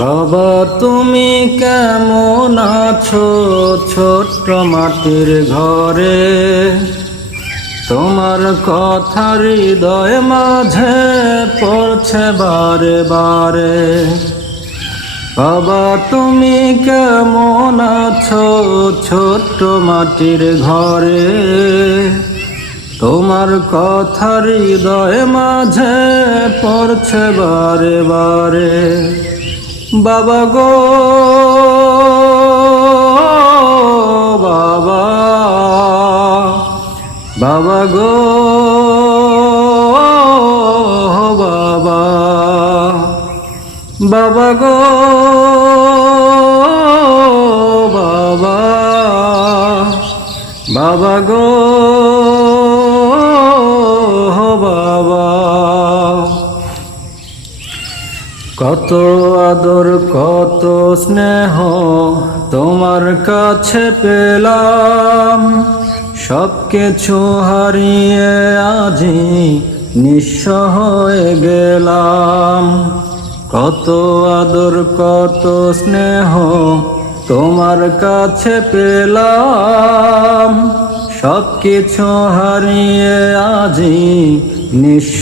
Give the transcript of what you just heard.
বাবা তুমি কেমন আছো ছোট্ট মাটির ঘরে? তোমার কথা হৃদয় মাঝে পড়ছে বারে বারে। বাবা তুমি কেমন আছো ছোট্ট মাটির ঘরে? তোমার কথা হৃদয় মাঝে পড়ছে বারে বারে। বাবা গো বাবা, বাবা গো বাবা, বাবা গো বাবা, বাবা গো বাবা। কত আদর কত স্নেহ তোমার কাছে পেলাম, সব কিছু হারিয়ে আজি নিঃস্ব হয়ে গেলাম। কত আদর কত স্নেহ তোমার কাছে পেলাম, সব কিছু হারিয়ে আজি নিঃস্ব